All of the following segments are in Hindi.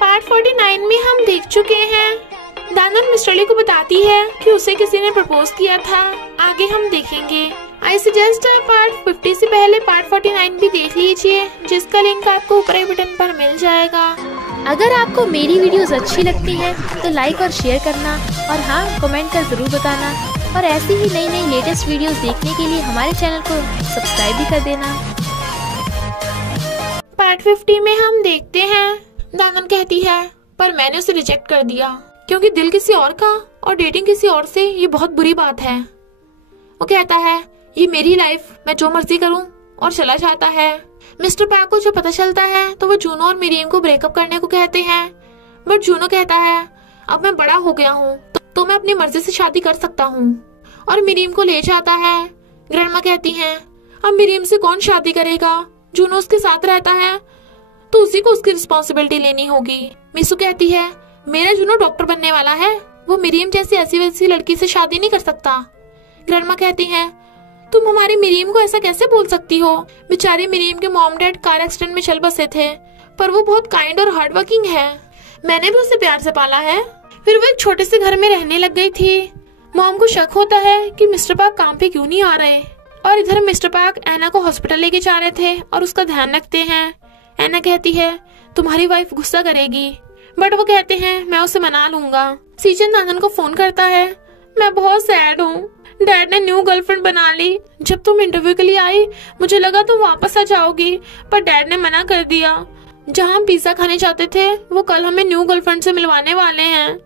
पार्ट 49 में हम देख चुके हैं। दानन मिस्टर ली को बताती है कि उसे किसी ने प्रपोज किया था। आगे हम देखेंगे। आई सजेस्ट पार्ट 50 से पहले पार्ट 49 भी देख लीजिए, जिसका लिंक आपको ऊपर बटन पर मिल जाएगा। अगर आपको मेरी वीडियोस अच्छी लगती है तो लाइक और शेयर करना, और हाँ, कमेंट कर जरूर बताना। और ऐसी ही नई नई लेटेस्ट वीडियोस देखने के लिए हमारे चैनल को सब्सक्राइब भी कर देना। पार्ट 50 में हम देखते हैं दानन कहती है पर मैंने उसे रिजेक्ट कर दिया क्योंकि दिल किसी और का और डेटिंग किसी और से ये बहुत बुरी बात है। वो कहता है ये मेरी लाइफ, मैं जो मर्जी करूं, और चला जाता है। मिस्टर पैक को जब पता चलता है तो वो जूनो और मिरीम को ब्रेकअप करने को कहते हैं, बट जूनो कहता है अब मैं बड़ा हो गया हूँ तो मैं अपनी मर्जी से शादी कर सकता हूँ, और मिरीम को ले जाता है। ग्रैंडमा कहती हैं अब मिरीम से कौन शादी करेगा, जूनो उसके साथ रहता है तो उसी को उसकी रिस्पॉन्सिबिलिटी लेनी होगी। मिसू कहती है मेरा जूनो डॉक्टर बनने वाला है, वो मिरीम जैसी ऐसी वैसी लड़की से शादी नहीं कर सकता। ग्रैंडमा कहती हैं तुम हमारी मिरीम को ऐसा कैसे बोल सकती हो, बेचारी मिरीम के मॉम डैड कार एक्सीडेंट में चल बसे थे, पर वो बहुत काइंड और हार्ड वर्किंग है, मैंने भी उसे प्यार से पाला है। फिर वो एक छोटे से घर में रहने लग गई थी। मॉम को शक होता है कि मिस्टर पार्क काम पे क्यों नहीं आ रहे, और इधर मिस्टर पार्क एना को हॉस्पिटल लेके जा रहे थे और उसका ध्यान रखते हैं। एना कहती है तुम्हारी वाइफ गुस्सा करेगी, बट वो कहते हैं मैं उसे मना लूंगा। सीजन दानन को फोन करता है मैं बहुत सैड हूँ, डैड ने न्यू गर्लफ्रेंड बना ली। जब तुम इंटरव्यू के लिए आई मुझे लगा तुम वापस आ जाओगी, पर डैड ने मना कर दिया। जहाँ हम पिज्जा खाने जाते थे वो कल हमें न्यू गर्लफ्रेंड से मिलवाने वाले हैं,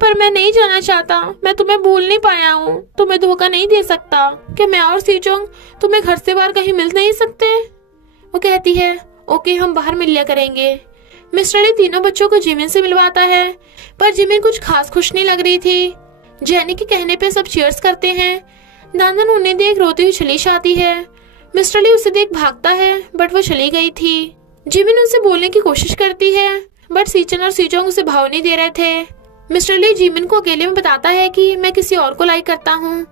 पर मैं नहीं जाना चाहता, मैं तुम्हें भूल नहीं पाया हूँ, तुम्हें धोखा नहीं दे सकता कि मैं और सीचोंग तुम्हें घर से बाहर कहीं मिल नहीं सकते। वो कहती है ओके हम बाहर मिल लिया करेंगे। मिस्टर ली तीनों बच्चों को जिमिन से मिलवाता है, पर जिमिन कुछ खास खुश नहीं लग रही थी। जेनी के कहने पे सब चीयर्स करते हैं। दानन उन्हें देख रोती हुई चली जाती है। मिस्टर ली उसे देख भागता है, बट वो चली गई थी। जिमिन उनसे बोलने की कोशिश करती है, बट सीचन और सीचोंग उसे भाव नहीं दे रहे थे। मिस्टर ली जिमिन को अकेले में बताता है कि मैं किसी और को लाइक करता हूँ,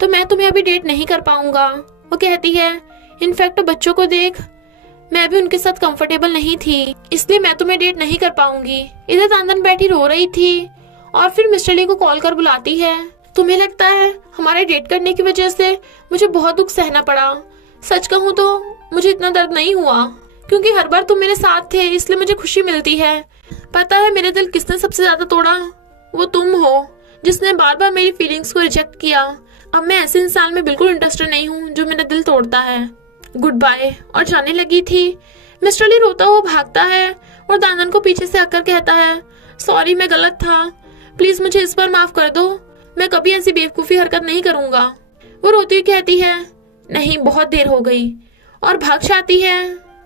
तो मैं तुम्हें अभी डेट नहीं कर पाऊंगा। वो कहती है इनफैक्ट बच्चों को देख मैं भी उनके साथ कंफर्टेबल नहीं थी, इसलिए मैं तुम्हें डेट नहीं कर पाऊंगी। इधर दानन बैठी रो रही थी और फिर मिस्टर ली को कॉल कर बुलाती है। तुम्हें लगता है हमारे डेट करने की वजह से मुझे बहुत दुख सहना पड़ा। सच कहूँ तो मुझे इतना दर्द नहीं हुआ, क्योंकि हर बार तुम मेरे साथ थे, इसलिए मुझे खुशी मिलती है। पता है मेरा दिल किसने सबसे ज्यादा तोड़ा, वो तुम हो, जिसने बार बार मेरी फीलिंग्स को रिजेक्ट किया। अब मैं ऐसे इंसान में बिल्कुल इंटरेस्टेड नहीं हूँ जो मेरा दिल तोड़ता है। Good bye. और जाने लगी थी। मिस्टर ली रोता हुआ भागता है और दानन को पीछे से आकर कहता है सॉरी मैं गलत था, प्लीज मुझे इस बार माफ कर दो, मैं कभी ऐसी बेवकूफी हरकत नहीं करूंगा। वो रोती हुई कहती है नहीं बहुत देर हो गई, और भाग जाती है।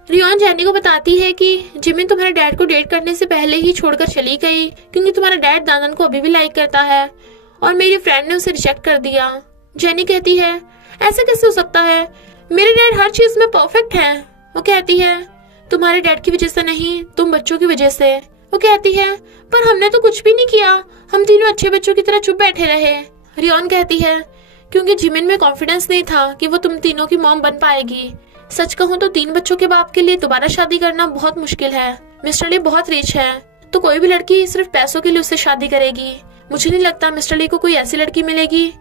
रियोन जेनी को बताती है कि जिमिन तुम्हारे डैड को डेट करने से पहले ही छोड़कर चली गई, क्योंकि तुम्हारा डैड दानन को अभी भी लाइक करता है और मेरी फ्रेंड ने उसे रिजेक्ट कर दिया। जेनी कहती है ऐसा कैसे हो सकता है, मेरे डैड हर चीज में परफेक्ट है। वो कहती है तुम्हारे डैड की वजह से नहीं, तुम बच्चों की वजह से। वो कहती है पर हमने तो कुछ भी नहीं किया, हम तीनों अच्छे बच्चों की तरह चुप बैठे रहे। रियोन कहती है क्योंकि जिमिन में कॉन्फिडेंस नहीं था कि वो तुम तीनों की मॉम बन पाएगी। सच कहूँ तो 3 बच्चों के बाप के लिए दोबारा शादी करना बहुत मुश्किल है। मिस्टर ली बहुत रिच है, तो कोई भी लड़की सिर्फ पैसों के लिए उससे शादी करेगी। मुझे नहीं लगता मिस्टर ली को कोई ऐसी लड़की मिलेगी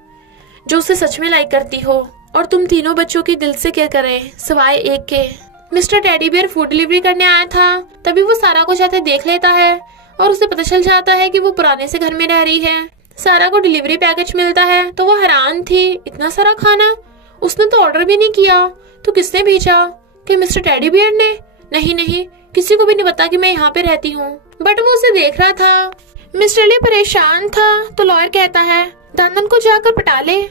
जो उसे सच में लाइक करती हो, और तुम तीनों बच्चों की दिल से केयर करे सिवाय एक के। Mister teddy bear food delivery करने आया था, तभी वो सारा को जाते देख लेता है और उसे पता चल जाता है कि वो पुराने से घर में रह रही है। सारा को डिलीवरी पैकेज मिलता है तो वो हैरान थी, इतना सारा खाना उसने तो ऑर्डर भी नहीं किया, तो किसने भेजा? कि मिस्टर टेडी बियर ने? नहीं, किसी को भी नहीं पता कि मैं यहाँ पे रहती हूँ, बट वो उसे देख रहा था। मिस्टर ली परेशान था तो लॉयर कहता है दानन को जाकर पटा ले,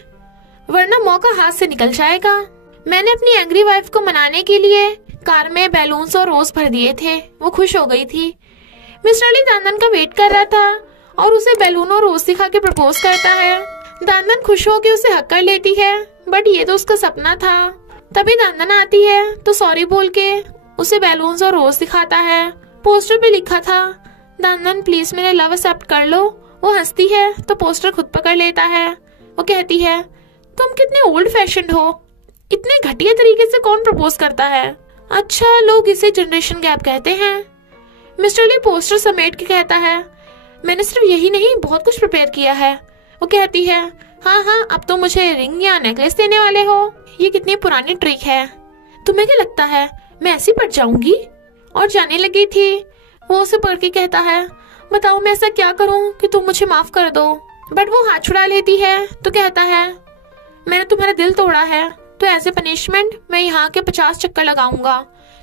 वरना मौका हाथ से निकल जाएगा। मैंने अपनी एंग्री वाइफ को मनाने के लिए कार में बैलून्स और रोज भर दिए थे, वो खुश हो गई थी। मिस्टर ली दानन का वेट कर रहा था और उसे बैलून और रोज दिखा के प्रपोज करता है। दानन खुश होकर उसे हक कर लेती है, बट ये तो उसका सपना था। तभी दानन आती है तो सॉरी बोल के उसे बैलून्स और रोज दिखाता है। पोस्टर पे लिखा था दानन प्लीज मेरे लव एक्सेप्ट कर लो। वो हंसती है तो पोस्टर खुद पकड़ लेता है। वो कहती है तुम कितने ओल्ड फैशन हो, इतने घटिया तरीके से कौन प्रपोज करता है। अच्छा लोग इसे जनरेशन गैप कहते हैं। मिस्टर ली पोस्टर समेट के कहता है, मैंने सिर्फ यही नहीं बहुत कुछ प्रिपेयर किया है। वो कहती है, हाँ हाँ, अब तो मुझे रिंग या नेकलेस देने वाले हो। ये कितनी पुरानी ट्रिक है, तुम्हें क्या लगता है मैं ऐसी पड़ जाऊंगी? और जाने लगी थी। वो उसे पढ़ के कहता है, बताओ मैं ऐसा क्या करूं कि तुम मुझे माफ कर दो। बट वो हाथ छुड़ा लेती है तो कहता है, मैंने तुम्हारा दिल तोड़ा है तो एज ए पनिशमेंट मैं यहाँ के 50 चक्कर लगाऊंगा,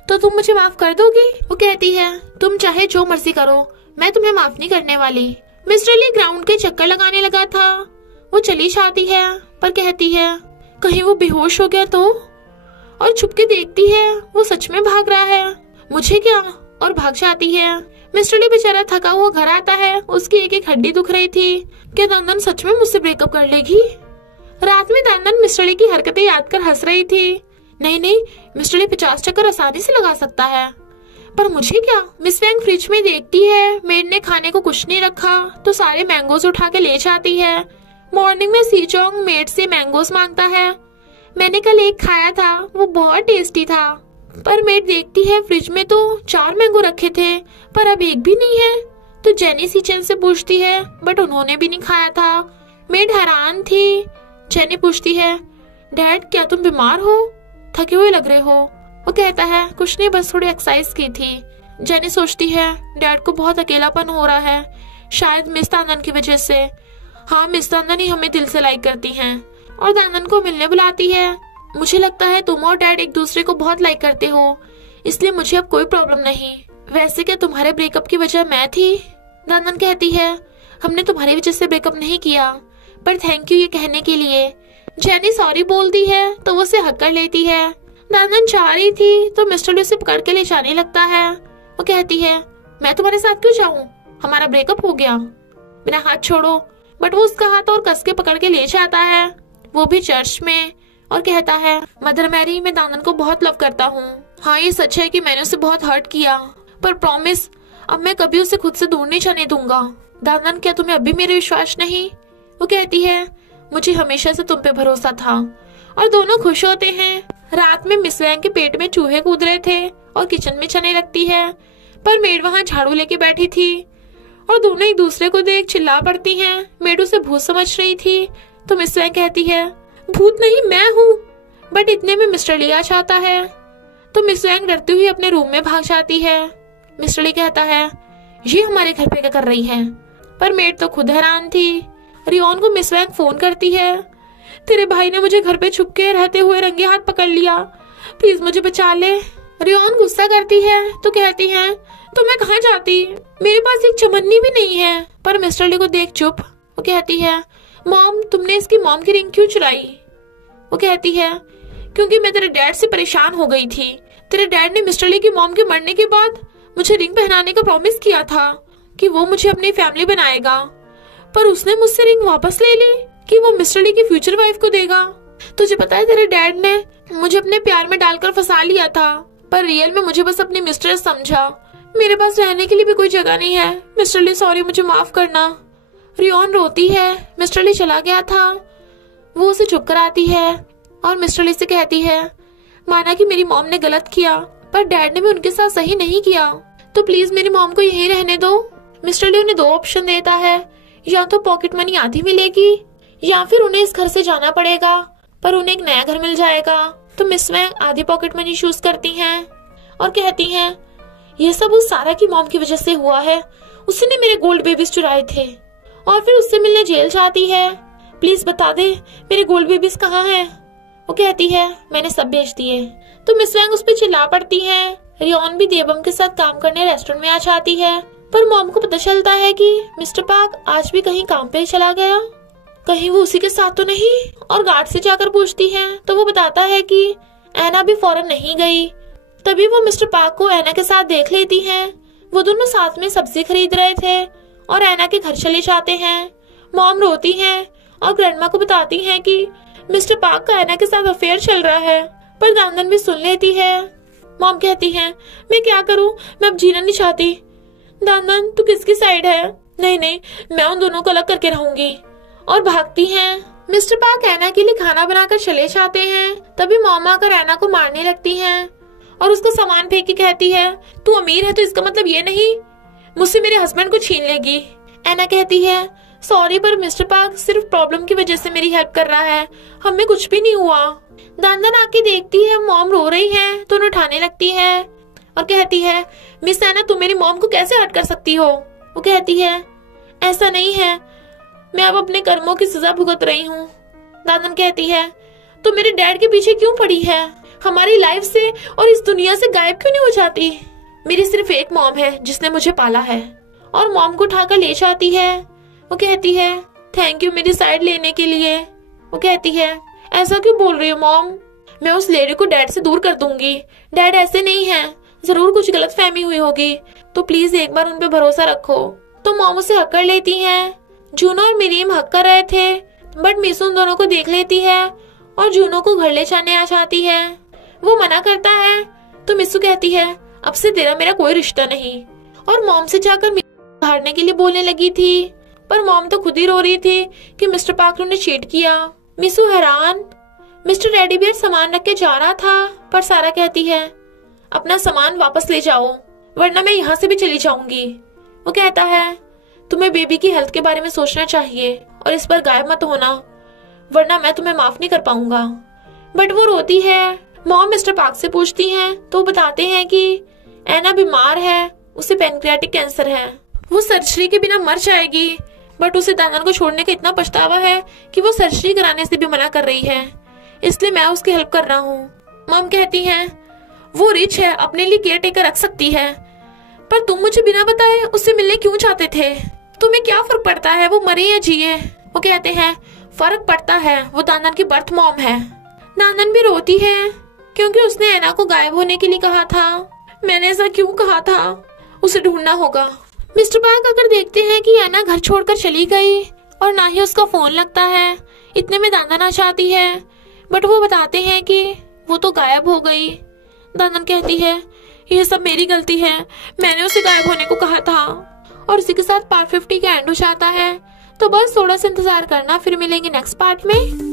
तो तुम मुझे माफ कर दोगी? वो कहती है, तुम चाहे जो मर्जी करो, मैं तुम्हें माफ नहीं करने वाली। मिस्टर ली ग्राउंड के चक्कर लगाने लगा था। वो चली जाती है पर कहती है, कहीं वो बेहोश हो गया तो? और छुप के देखती है वो सच में भाग रहा है, मुझे क्या, और भाग जाती है। मिस्टर ली बेचारा थका हुआ घर आता है। उसकी एक एक हड्डी दुख रही थी। क्या दंदन सच में मुझसे ब्रेकअप कर लेगी? रात में दंदन मिस्टर ली की हरकतें याद कर हंस रही थी। नहीं, मिस्टर ली 50 चक्कर आसानी से लगा सकता है, पर मुझे क्या? मिस वैंग फ्रिज में देखती है मेड ने खाने को कुछ नहीं रखा तो सारे मैंगोज उठा के ले जाती है। मॉर्निंग में सीचोंग मेड से मैंगोज मांगता है। मैंने कल एक खाया था, वो बहुत टेस्टी था, पर मेड देखती है फ्रिज में तो 4 मैंगो रखे थे पर अब एक भी नहीं है। तो जेनी सीचेन से पूछती है, बट उन्होंने भी नहीं खाया था। मेड हैरान थी। जेनी पूछती है, डैड क्या तुम बीमार हो, थके हुए लग रहे हो? वो कहता है, कुछ नहीं, बस थोड़ी एक्सरसाइज की थी। जेनी सोचती है, डैड को बहुत अकेलापन हो रहा है, शायद मिस दानन की वजह से। हाँ, मिस दानन ही हमें दिल से लाइक करती हैं और दानन को मिलने बुलाती है। मुझे लगता है तुम और डैड एक दूसरे को बहुत लाइक करते हो, इसलिए मुझे अब कोई प्रॉब्लम नहीं। वैसे क्या तुम्हारे ब्रेकअप की वजह मैं थी? दानन कहती है, हमने तुम्हारी वजह से ब्रेकअप नहीं किया, पर थैंक यू ये कहने के लिए। जेनी सॉरी बोलती है तो वो उसे हक कर लेती है। दानन जा रही थी तो मिस्टर ली उसे पकड़ के ले जाने लगता है। वो कहती है, मैं तुम्हारे साथ क्यों जाऊं, हमारा ब्रेकअप हो गया, मेरा हाथ छोड़ो। बट वो उसका हाथ और कस के पकड़ के ले जाता है, वो भी चर्च में, और कहता है, मदर मैरी मैं दानन को बहुत लव करता हूँ। हाँ ये सच है कि मैंने उसे बहुत हर्ट किया, पर प्रॉमिस अब मैं कभी उसे खुद से दूर नहीं जाने दूंगा। दानन क्या तुम्हें अभी मेरे विश्वास नहीं? वो कहती है, मुझे हमेशा से तुम पे भरोसा था। और दोनों खुश होते हैं। रात में मिस वैंग के पेट में चूहे कूद रहे थे और किचन में चने लगती है, पर मेड वहाँ झाड़ू लेके बैठी थी और दोनों एक दूसरे को देख चिल्ला पड़ती हैं। मेड उसे भूत समझ रही थी तो मिस वैंग कहती है, भूत नहीं मैं हूँ। बट इतने में मिस्टर ली आ जाता है तो मिस वैंग डरती हुई अपने रूम में भाग जाती है। मिस्टर ली कहता है, ये हमारे घर पे क्या कर रही है? पर मेड तो खुद हैरान थी। रियोन को मिस वैंग फोन करती है, तेरे भाई ने मुझे घर पे छुप के रहते हुए रंगे हाथ पकड़ लिया, प्लीज मुझे बचा ले। रियोन गुस्सा करती है तो कहती है, तो मैं कहाँ जाती, मेरे पास एक चमन्नी भी नहीं है। पर मिस्टर ली को देख चुप। वो कहती है, मॉम तुमने इसकी मॉम की रिंग क्यों चुराई? वो कहती है, क्योंकि मैं तेरे डैड से परेशान हो गई थी। तेरे डैड ने मिस्टर ली की मॉम के मरने के बाद मुझे रिंग पहनाने का प्रॉमिस किया था कि वो मुझे अपनी फैमिली बनाएगा, पर उसने मुझसे रिंग वापस ले ली कि वो मिस्टर ली की फ्यूचर वाइफ को देगा। तुझे पता है तेरे डैड ने मुझे अपने प्यार में डालकर फंसा लिया था, पर रियल में मुझे बस अपनी मिस्ट्रेस समझा। मेरे पास रहने के लिए भी कोई जगह नहीं है। मिस्टर ली सॉरी, मुझे माफ करना। रियोन रोती है। मिस्टर ली चला गया था। वो उसे चुप कराती है और मिस्टर ली से कहती है, माना कि मेरी मॉम ने गलत किया, पर डैड ने भी उनके साथ सही नहीं किया, तो प्लीज मेरी मॉम को यहीं रहने दो। मिस्टर ली उन्हें 2 ऑप्शन देता है, या तो पॉकेट मनी आधी मिलेगी या फिर उन्हें इस घर से जाना पड़ेगा, पर उन्हें एक नया घर मिल जाएगा। तो मिस वैंग आधी पॉकेट मनी चूज करती हैं और कहती हैं, ये सब उस सारा की मॉम की वजह से हुआ है, उसने मेरे गोल्ड बेबीज चुराए थे। और फिर उससे मिलने जेल जाती है। प्लीज बता दे मेरे गोल्ड बेबीज कहाँ हैं? वो कहती है, मैंने सब बेच दिए। तो मिस वैंग उस पर चिल्ला पड़ती है। रियोन भी देबम के साथ काम करने रेस्टोरेंट में आ जाती है, पर मॉम को पता चलता है कि मिस्टर पार्क आज भी कहीं काम पे चला गया, कहीं वो उसी के साथ तो नहीं। और गार्ड से जाकर पूछती है तो वो बताता है कि ऐना भी फौरन नहीं गई। तभी वो मिस्टर पार्क को ऐना के साथ देख लेती हैं। वो दोनों साथ में सब्जी खरीद रहे थे और ऐना के घर चले जाते हैं। मॉम रोती हैं और ग्रैंडमा को बताती हैं कि मिस्टर पार्क का ऐना के साथ अफेयर चल रहा है, पर दानन भी सुन लेती है। मॉम कहती है, मैं क्या करूं, मैं अब जीना नहीं चाहती। दानन तू किसकी साइड है? नहीं, मैं उन दोनों को अलग करके रहूंगी। और भागती हैं। मिस्टर पार्क ऐना के लिए खाना बनाकर चले जाते हैं। तभी मॉम आकर ऐना को मारने लगती हैं और उसका सामान फेंक के कहती है, तू अमीर है तो इसका मतलब ये नहीं मुझसे मेरे हस्बैंड को छीन लेगी। एना कहती है, सॉरी पर मिस्टर पार्क सिर्फ प्रॉब्लम की वजह से मेरी हेल्प कर रहा है, हमें कुछ भी नहीं हुआ। दानदन आके देखती है मॉम रो रही है तो उन्हें उठाने लगती है और कहती है, मिस एना तुम मेरी मॉम को कैसे हर्ट कर सकती हो। वो कहती है, ऐसा नहीं है, मैं अब अपने कर्मों की सजा भुगत रही हूँ। दानदन कहती है, तो मेरे डैड के पीछे क्यों पड़ी है, हमारी लाइफ से और इस दुनिया से गायब क्यों नहीं हो जाती। मेरी सिर्फ एक मॉम है जिसने मुझे पाला है। और मॉम को उठाकर ले जाती है। वो कहती है, थैंक यू मेरी साइड लेने के लिए। वो कहती है, ऐसा क्यों बोल रही हो मॉम, मैं उस लेडी को डैड से दूर कर दूंगी, डैड ऐसे नहीं है, जरूर कुछ गलत फहमी हुई होगी, तो प्लीज एक बार उन पे भरोसा रखो। तो मॉम उसे हक कर लेती है। जूनो और मिरीम हक कर रहे थे बट मिसू उन दोनों को देख लेती है और जूनो को घर ले जाने आ जाती है। वो मना करता है तो मिसू कहती है, अब से तेरा मेरा कोई रिश्ता नहीं, और मॉम से जाकर हारने के लिए बोलने लगी थी, पर मॉम तो खुद ही रो रही थी कि मिस्टर पार्कर ने चीट किया। मिसू हैरान। मिस्टर टेडी बियर सामान रख के जा रहा था पर सारा कहती है, अपना सामान वापस ले जाओ वरना मैं यहाँ से भी चली जाऊंगी। वो कहता है, तुम्हें बेबी की हेल्थ के बारे में सोचना चाहिए और इस पर गायब मत होना वरना मैं तुम्हें माफ नहीं कर पाऊंगा। बट वो रोती है। मॉम मिस्टर पार्क से पूछती हैं तो वो बताते हैं कि एना बीमार है, उसे पैनक्रियाटिक कैंसर है, वो सर्जरी के बिना मर जाएगी। बट उसे दानदन को छोड़ने का इतना पछतावा है कि वो सर्जरी कराने से भी मना कर रही है, इसलिए मैं उसकी हेल्प कर रहा हूँ। मॉम कहती है, वो रिच है, अपने लिए केयर टेकर रख सकती है, पर तुम मुझे बिना बताए उससे मिलने क्यों चाहते थे, तुम्हें क्या फर्क पड़ता है वो मरे या जिए। वो कहते हैं, फर्क पड़ता है, वो दानदन की बर्थ मॉम है। दानदन भी रोती है क्योंकि उसने एना को गायब होने के लिए कहा था। मैंने ऐसा क्यों कहा था, उसे ढूंढना होगा। मिस्टर पार्क आकर देखते हैं कि एना घर छोड़कर चली गई और ना ही उसका फोन लगता है। इतने में दानदन आ जाती है बट वो बताते हैं कि वो तो गायब हो गई। दानदन कहती है, ये सब मेरी गलती है, मैंने उसे गायब होने को कहा था। और इसी के साथ पार्ट 50 का एंड हो जाता है। तो बस थोड़ा सा इंतजार करना, फिर मिलेंगे नेक्स्ट पार्ट में।